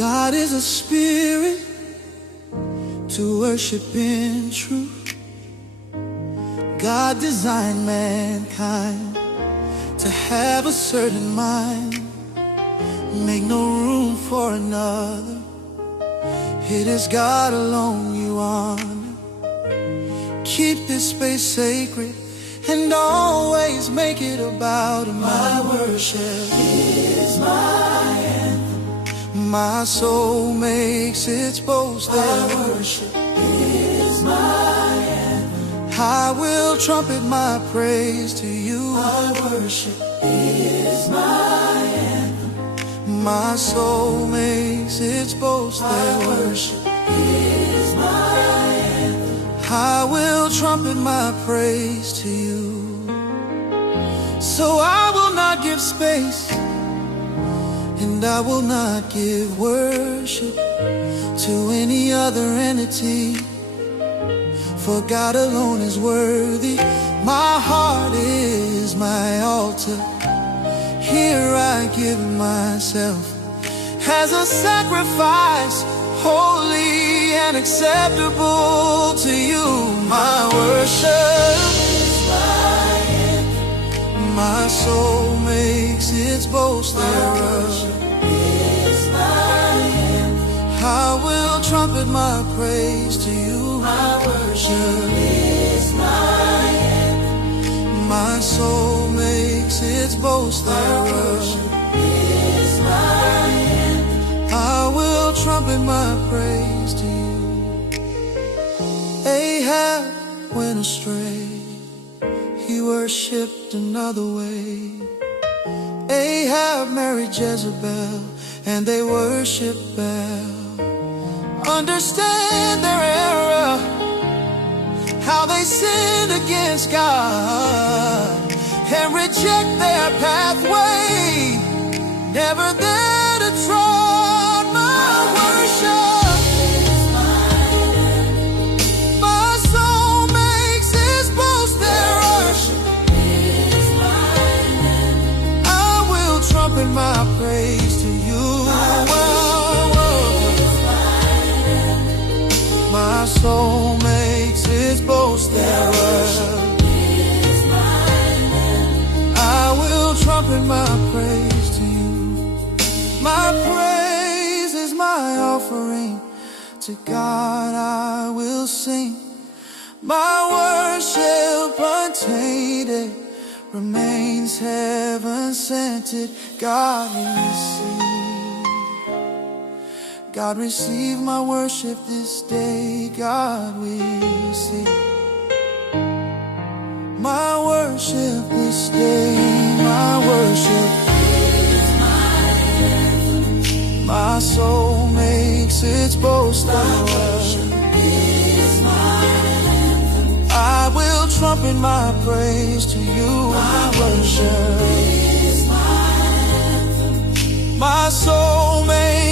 God is a spirit, to worship in truth. God designed mankind to have a certain mind. Make no room for another. It is God alone you honor. Keep this space sacred and always make it about Him. My worship is my anthem. My soul makes its boast there. My worship is my anthem. I will trumpet my praise to you. My worship is my anthem. My soul makes its boast there. My worship is my anthem. I will trumpet my praise to you. So I will not give space, and I will not give worship to any other entity, for God alone is worthy. My heart is my altar. Here I give myself as a sacrifice, holy and acceptable to you. My worship is my anthem. My soul makes its boast thereof. I will trumpet my praise to you. My worship is my anthem. My soul makes its boast thereof. Is my anthem. I will trumpet my praise to you. Ahab went astray. He worshipped another way. Ahab married Jezebel, and they worshiped Baal. Understand their error, how they sinned against God, and reject their pathway, never there to trod. My worship is mine. My soul makes its boast thereof. Is mine. I will trumpet my praise to you. My soul makes its boast thereof. I will trumpet my praise to you. My praise is my offering. To God I will sing. My worship untainted remains heaven sent it. God receive. God receive my worship this day. God receive my worship this day. My worship is my anthem. My soul makes its boast. My worship is my anthem. I will trumpet my praise to you. My worship is my anthem. My soul makes